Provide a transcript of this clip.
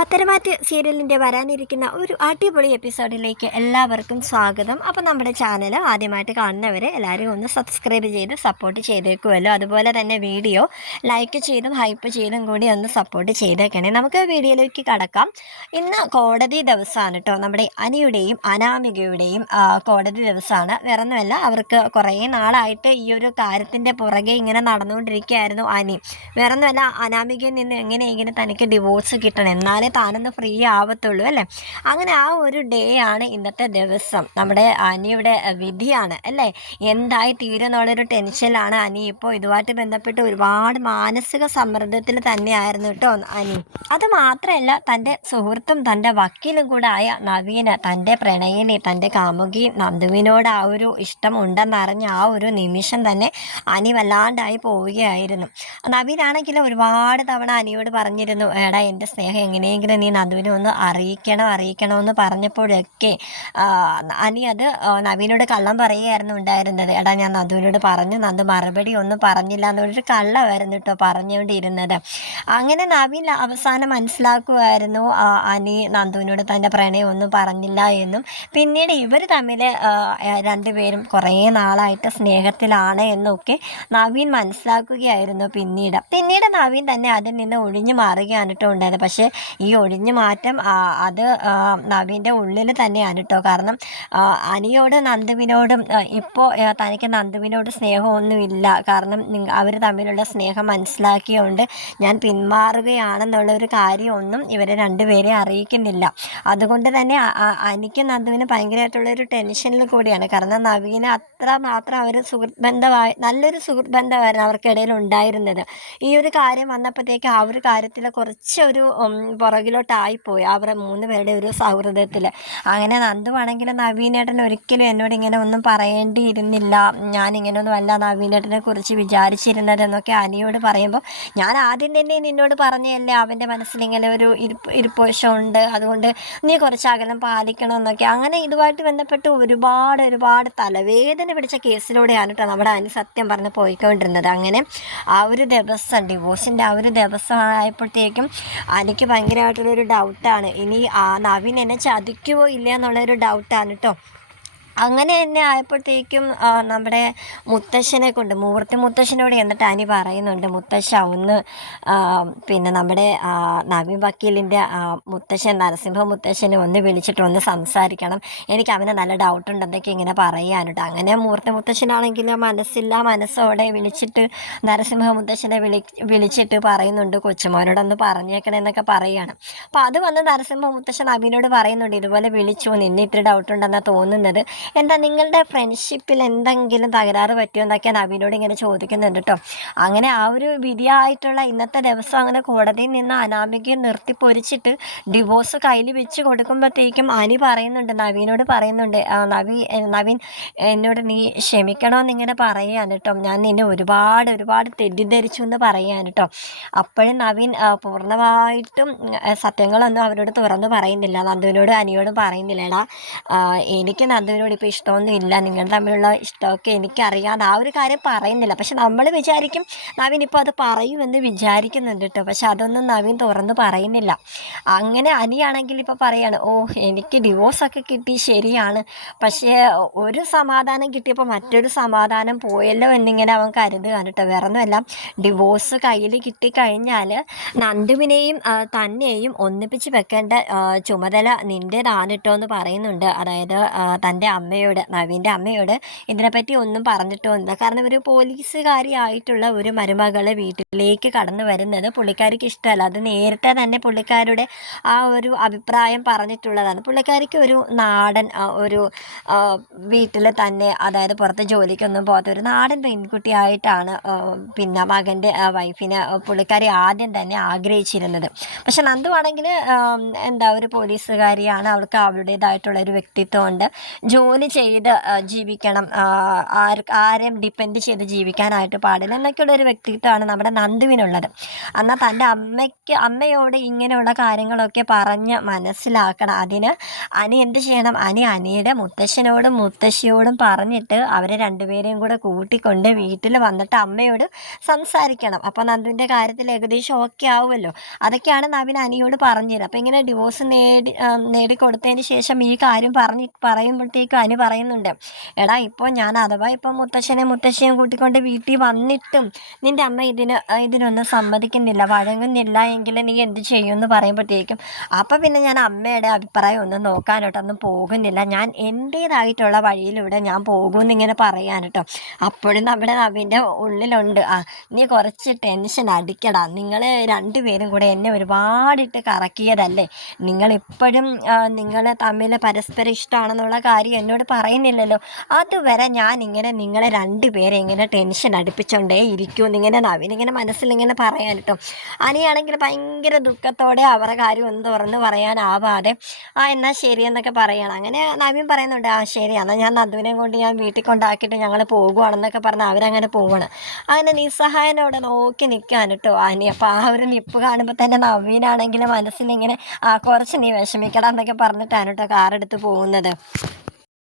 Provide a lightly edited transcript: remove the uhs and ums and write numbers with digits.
പത്തരമാറ്റ് സീരിയലിൻ്റെ വരാനിരിക്കുന്ന ഒരു അടിപൊളി എപ്പിസോഡിലേക്ക് എല്ലാവർക്കും സ്വാഗതം. അപ്പോൾ നമ്മുടെ ചാനൽ ആദ്യമായിട്ട് കാണുന്നവരെ എല്ലാവരും ഒന്ന് സബ്സ്ക്രൈബ് ചെയ്ത് സപ്പോർട്ട് ചെയ്തേക്കുമല്ലോ. അതുപോലെ തന്നെ വീഡിയോ ലൈക്ക് ചെയ്തും ഹൈപ്പ് ചെയ്തും കൂടി ഒന്ന് സപ്പോർട്ട് ചെയ്തേക്കണേ. നമുക്ക് വീഡിയോയിലേക്ക് കടക്കാം. ഇന്ന് കോടതി ദിവസമാണ് കേട്ടോ. നമ്മുടെ അനിയുടെയും അനാമികയുടെയും കോടതി ദിവസമാണ്. വേറൊന്നുമല്ല, അവർക്ക് കുറേ നാളായിട്ട് ഈ ഒരു കാര്യത്തിൻ്റെ പുറകെ ഇങ്ങനെ നടന്നുകൊണ്ടിരിക്കുകയായിരുന്നു അനി. വേറൊന്നുമല്ല, അനാമികയിൽ നിന്ന് എങ്ങനെയെങ്കിലും തനിക്ക് ഡിവോഴ്സ് കിട്ടണം, എന്നാലേ താനൊന്ന് ഫ്രീ ആവത്തുള്ളൂ അല്ലേ. അങ്ങനെ ആ ഒരു ഡേ ആണ് ഇന്നത്തെ ദിവസം. നമ്മുടെ അനിയുടെ വിധിയാണ് അല്ലേ, എന്തായി തീരുമെന്നുള്ളൊരു ടെൻഷനിലാണ് അനി ഇപ്പോൾ. ഇതുമായിട്ട് ബന്ധപ്പെട്ട് ഒരുപാട് മാനസിക സമ്മർദ്ദത്തിൽ തന്നെയായിരുന്നു കേട്ടോ അനി. അത് മാത്രമല്ല, തൻ്റെ സുഹൃത്തും തൻ്റെ വക്കീലും കൂടെ ആയ നവീന് തൻ്റെ പ്രണയിനി, തൻ്റെ കാമുകിയും നന്ദുവിനോട് ആ ഒരു ഇഷ്ടം ഉണ്ടെന്നറിഞ്ഞ ആ ഒരു നിമിഷം തന്നെ അനി വല്ലാണ്ടായി പോവുകയായിരുന്നു. നവീനാണെങ്കിൽ ഒരുപാട് തവണ അനിയോട് പറഞ്ഞിരുന്നു, എടാ എൻ്റെ സ്നേഹം എങ്ങനെയെങ്കിലും നീ നന്ദുവിനെ ഒന്ന് അറിയിക്കണമെന്ന് പറഞ്ഞപ്പോഴൊക്കെ അനി അത് നവീനോട് കള്ളം പറയുകയായിരുന്നു ഉണ്ടായിരുന്നത്. എടാ ഞാൻ നന്ദുവിനോട് പറഞ്ഞു, നന്ദു മറുപടി ഒന്നും പറഞ്ഞില്ല എന്നൊരു കള്ളമായിരുന്നു കേട്ടോ പറഞ്ഞുകൊണ്ടിരുന്നത്. അങ്ങനെ നവീൻ അവസാനം മനസ്സിലാക്കുമായിരുന്നു അനി നന്ദുവിനോട് തൻ്റെ പ്രണയം ഒന്നും പറഞ്ഞില്ല എന്നും. പിന്നീട് ഇവർ തമ്മിൽ രണ്ടുപേരും കുറേ നാളായിട്ട് സ്നേഹത്തിലാണ് എന്നൊക്കെ നവീൻ മനസ്സിലാക്കുകയായിരുന്നു. പിന്നീട് നവീൻ തന്നെ അതിൽ നിന്ന് ഒഴിഞ്ഞു മാറുകയാണ് കേട്ടോ ഉണ്ടായത്. പക്ഷേ ഈ ഒഴിഞ്ഞു മാറ്റം അത് നവീൻ്റെ ഉള്ളിൽ തന്നെയാണ് കേട്ടോ. കാരണം അനിയോട് നന്ദുവിനോടും ഇപ്പോൾ തനിക്ക് നന്ദുവിനോട് സ്നേഹമൊന്നുമില്ല. കാരണം അവർ തമ്മിലുള്ള സ്നേഹം മനസ്സിലാക്കിയതുകൊണ്ട് ഞാൻ പിന്മാറുകയാണെന്നുള്ളൊരു കാര്യമൊന്നും ഇവരെ രണ്ടുപേരെ അറിയിക്കുന്നില്ല. അതുകൊണ്ട് തന്നെ അനിക്ക് നന്ദുവിന് ഭയങ്കരമായിട്ടുള്ളൊരു ടെൻഷനിൽ കൂടിയാണ്. കാരണം നവീന് അത്രമാത്രം അവർ നല്ലൊരു സുഹൃത്ത് ബന്ധമായിരുന്നു അവർക്കിടയിൽ ഉണ്ടായിരുന്നത്. ഈ ഒരു കാര്യം വന്നപ്പോഴത്തേക്ക് ആ ഒരു കാര്യത്തിൽ കുറച്ചൊരു പുറകിലോട്ടായിപ്പോയി അവരുടെ 3 പേരുടെ ഒരു സൗഹൃദത്തിൽ. അങ്ങനെ നന്ദുവാണെങ്കിലും നവീനേട്ടൻ ഒരിക്കലും എന്നോട് ഇങ്ങനെ ഒന്നും പറയേണ്ടിയിരുന്നില്ല, ഞാനിങ്ങനെയൊന്നും അല്ല നവീനേട്ടനെ കുറിച്ച് വിചാരിച്ചിരുന്നതെന്നൊക്കെ അനിയോട് പറയുമ്പോൾ, ഞാൻ ആദ്യം തന്നെ നിന്നോട് പറഞ്ഞതല്ലേ അവൻ്റെ മനസ്സിൽ ഇങ്ങനെ ഒരു ഇരിപ്പോഷമുണ്ട്, അതുകൊണ്ട് നീ കുറച്ച് അകലം പാലിക്കണമെന്നൊക്കെ. അങ്ങനെ ഇതുമായിട്ട് ബന്ധപ്പെട്ട് ഒരുപാട് തലവേദന പിടിച്ച കേസിലൂടെയാണ് കേട്ടോ നമ്മുടെ അനി സത്യം പറഞ്ഞ് പോയിക്കൊണ്ടിരുന്നത്. അങ്ങനെ ആ ഒരു ദിവസം ഡിവോഴ്സിൻ്റെ ആ ഒരു ദിവസമായപ്പോഴത്തേക്കും എനിക്ക് ഭയങ്കരമായിട്ടുള്ളൊരു ഡൗട്ടാണ്, ഇനി നവീൻ എന്നെ ചതിക്കുമോ ഇല്ല എന്നുള്ളൊരു ഡൗട്ടാണ് കേട്ടോ. അങ്ങനെ തന്നെ ആയപ്പോഴത്തേക്കും നമ്മുടെ മുത്തശ്ശനെ കൊണ്ട് മൂർത്തി മുത്തശ്ശനോട് എന്നിട്ട് അനി പറയുന്നുണ്ട്, മുത്തശ്ശ ഒന്ന് പിന്നെ നമ്മുടെ നവീൻ വക്കീലിൻ്റെ മുത്തശ്ശൻ നരസിംഹ മുത്തശ്ശനെ ഒന്ന് വിളിച്ചിട്ട് ഒന്ന് സംസാരിക്കണം, എനിക്ക് അവന് നല്ല ഡൗട്ടുണ്ട് എന്നൊക്കെ ഇങ്ങനെ പറയാനുണ്ട്. അങ്ങനെ മൂർത്തി മുത്തശ്ശനാണെങ്കിൽ മനസ്സോടെ വിളിച്ചിട്ട് നരസിംഹ മുത്തശ്ശനെ വിളിച്ചിട്ട് പറയുന്നുണ്ട്, കൊച്ചുമോനോടൊന്ന് പറഞ്ഞേക്കണമെന്നൊക്കെ പറയുകയാണ്. അപ്പോൾ അത് വന്ന് നരസിംഹ മുത്തശ്ശൻ നവീനോട് പറയുന്നുണ്ട്, ഇതുപോലെ വിളിച്ചു, നിന്നെ ഇത്തിരി ഡൗട്ടുണ്ടെന്നാണ് തോന്നുന്നത്, എന്താ നിങ്ങളുടെ ഫ്രണ്ട്ഷിപ്പിൽ എന്തെങ്കിലും തകരാറ് പറ്റുമോ എന്നൊക്കെ നവീനോട് ഇങ്ങനെ ചോദിക്കുന്നുണ്ട് കേട്ടോ. അങ്ങനെ ആ ഒരു വിധിയായിട്ടുള്ള ഇന്നത്തെ ദിവസം അങ്ങനെ കോടതിയിൽ നിന്ന് അനാമികയെ നിർത്തിപ്പൊരിച്ചിട്ട് ഡിവോഴ്സ് കയ്യിൽ വെച്ച് കൊടുക്കുമ്പോഴത്തേക്കും അനി പറയുന്നുണ്ട്, നവീനോട് പറയുന്നുണ്ട്, നവീൻ എന്നോട് നീ ക്ഷമിക്കണമെന്നിങ്ങനെ പറയുകയാണ് കേട്ടോ, ഞാൻ നിന്നെ ഒരുപാട് തെറ്റിദ്ധരിച്ചു എന്ന് പറയുകയാണ് കേട്ടോ. അപ്പോഴും നവീൻ പൂർണ്ണമായിട്ടും സത്യങ്ങളൊന്നും അവരോട് തുറന്ന് പറയുന്നില്ല, നന്ദുവിനോട് അനിയോടും പറയുന്നില്ല. എടാ എനിക്ക് നന്ദുവിനോട് ഇപ്പോൾ ഇഷ്ടമൊന്നും ഇല്ല, നിങ്ങൾ തമ്മിലുള്ള ഇഷ്ടമൊക്കെ എനിക്കറിയാം, ആ ഒരു കാര്യം പറയുന്നില്ല. പക്ഷെ നമ്മൾ വിചാരിക്കും നവീൻ ഇപ്പോൾ അത് പറയുമെന്ന് വിചാരിക്കുന്നുണ്ട് കേട്ടോ. പക്ഷെ അതൊന്നും നവീൻ തുറന്ന് പറയുന്നില്ല. അങ്ങനെ അനിയാണെങ്കിൽ ഇപ്പോൾ പറയാണ്, ഓ എനിക്ക് ഡിവോഴ്സൊക്കെ കിട്ടി ശരിയാണ്, പക്ഷേ ഒരു സമാധാനം കിട്ടിയപ്പോൾ മറ്റൊരു സമാധാനം പോയല്ലോ എന്നിങ്ങനെ അവൻ കരുതുകയാണ് കേട്ടോ. വേറൊന്നുമല്ല, ഡിവോഴ്സ് കയ്യിൽ കിട്ടിക്കഴിഞ്ഞാൽ നന്ദുവിനെയും തന്നെയും ഒന്നിപ്പിച്ച് വെക്കേണ്ട ചുമതല നിൻ്റേതാണ് കേട്ടോ എന്ന് പറയുന്നുണ്ട്. അതായത് തൻ്റെ അമ്മയോട്, നവീൻ്റെ അമ്മയോട് ഇതിനെപ്പറ്റി ഒന്നും പറഞ്ഞിട്ടൊന്നുമില്ല. കാരണം ഒരു പോലീസുകാരിയായിട്ടുള്ള ഒരു മരുമകൾ വീട്ടിലേക്ക് കടന്നു വരുന്നത് പുള്ളിക്കാരിക്ക് ഇഷ്ടമല്ല. അത് നേരത്തെ തന്നെ പുള്ളിക്കാരുടെ ആ ഒരു അഭിപ്രായം പറഞ്ഞിട്ടുള്ളതാണ്. പുള്ളിക്കാരിക്ക് ഒരു നാടൻ ഒരു വീട്ടിൽ തന്നെ, അതായത് പുറത്ത് ജോലിക്കൊന്നും പോകാത്ത ഒരു നാടൻ പെൺകുട്ടിയായിട്ടാണ് പിന്നെ മകൻ്റെ വൈഫിനെ പുള്ളിക്കാരി ആദ്യം തന്നെ ആഗ്രഹിച്ചിരുന്നത്. പക്ഷെ നന്ദു ആണെങ്കിൽ ഒരു പോലീസുകാരിയാണ്, അവൾക്ക് അവളുടേതായിട്ടുള്ള ഒരു വ്യക്തിത്വമുണ്ട്, ജോലി ജോലി ചെയ്ത് ജീവിക്കണം, ആരെയും ഡിപ്പെൻഡ് ചെയ്ത് ജീവിക്കാനായിട്ട് പാടില്ല എന്നൊക്കെയുള്ള ഒരു വ്യക്തിത്വമാണ് നമ്മുടെ നന്ദുവിനുള്ളത്. എന്നാൽ തൻ്റെ അമ്മയോട് ഇങ്ങനെയുള്ള കാര്യങ്ങളൊക്കെ പറഞ്ഞ് മനസ്സിലാക്കണം. അതിന് അനി എന്ത് ചെയ്യണം? അനിയുടെ മുത്തശ്ശനോടും മുത്തശ്ശിയോടും പറഞ്ഞിട്ട് അവരെ രണ്ടുപേരെയും കൂടെ കൂട്ടിക്കൊണ്ട് വീട്ടിൽ വന്നിട്ട് അമ്മയോട് സംസാരിക്കണം. അപ്പോൾ നന്ദുവിൻ്റെ കാര്യത്തിൽ ഏകദേശം ഓക്കെ ആവുമല്ലോ. അതൊക്കെയാണ് നവീൻ അനിയോട് പറഞ്ഞത്. അപ്പോൾ ഇങ്ങനെ ഡിവോഴ്സ് നേടിക്കൊടുത്തതിന് ശേഷം ഈ കാര്യം പറയുമ്പോഴത്തേക്കും അനി പറയുന്നുണ്ട്, എടാ ഇപ്പോൾ ഞാൻ അഥവാ ഇപ്പം മുത്തശ്ശിയെയും കൂട്ടിക്കൊണ്ട് വീട്ടിൽ വന്നിട്ടും നിൻ്റെ അമ്മ ഇതിനൊന്നും സമ്മതിക്കുന്നില്ല, വഴങ്ങുന്നില്ല എങ്കിൽ നീ എന്ത് ചെയ്യുമെന്ന് പറയുമ്പോഴത്തേക്കും അപ്പം പിന്നെ ഞാൻ അമ്മയുടെ അഭിപ്രായം ഒന്നും നോക്കാനോട്ടൊന്നും പോകുന്നില്ല, ഞാൻ എൻ്റേതായിട്ടുള്ള വഴിയിലൂടെ ഞാൻ പോകുമെന്ന് ഇങ്ങനെ പറയാൻ കേട്ടോ. അപ്പോഴും നമ്മുടെ നവീൻ്റെ ഉള്ളിലുണ്ട്, നീ കുറച്ച് ടെൻഷൻ അടിക്കടാ, നിങ്ങൾ രണ്ടുപേരും കൂടെ എന്നെ ഒരുപാടിട്ട് കറക്കിയതല്ലേ, നിങ്ങളിപ്പോഴും നിങ്ങൾ തമ്മിൽ പരസ്പരം ഇഷ്ടമാണെന്നുള്ള കാര്യം എന്നോട് പറയുന്നില്ലല്ലോ, അതുവരെ ഞാൻ ഇങ്ങനെ നിങ്ങളെ രണ്ടുപേരെ ഇങ്ങനെ ടെൻഷൻ അടുപ്പിച്ചുകൊണ്ടേ ഇരിക്കുമെന്നിങ്ങനെ നവീനിങ്ങനെ മനസ്സിലിങ്ങനെ പറയാൻ കേട്ടോ. അനിയാണെങ്കിൽ ഭയങ്കര ദുഃഖത്തോടെ അവരുടെ കാര്യം ഒന്ന് തുറന്ന് പറയാനാവാതെ എന്നാൽ ശരിയെന്നൊക്കെ പറയണം. അങ്ങനെ നവീൻ പറയുന്നുണ്ട്, ശരി എന്നാൽ ഞാൻ നന്ദുവിനെ കൊണ്ട് ഞാൻ വീട്ടിൽ കൊണ്ടാക്കിയിട്ട് ഞങ്ങൾ പോകുവാണെന്നൊക്കെ പറഞ്ഞ് അവരങ്ങനെ പോവാണ്. അങ്ങനെ നിസ്സഹായനോടെ നോക്കി നിൽക്കാൻ കേട്ടോ അനി. അപ്പോൾ ആ ഒരു നിപ്പ് കാണുമ്പോൾ തന്നെ നവീനാണെങ്കിൽ മനസ്സിലിങ്ങനെ കുറച്ച് നീ വിഷമിക്കണം എന്നൊക്കെ പറഞ്ഞിട്ടാണ് കേട്ടോ കാറെടുത്ത് പോകുന്നത്.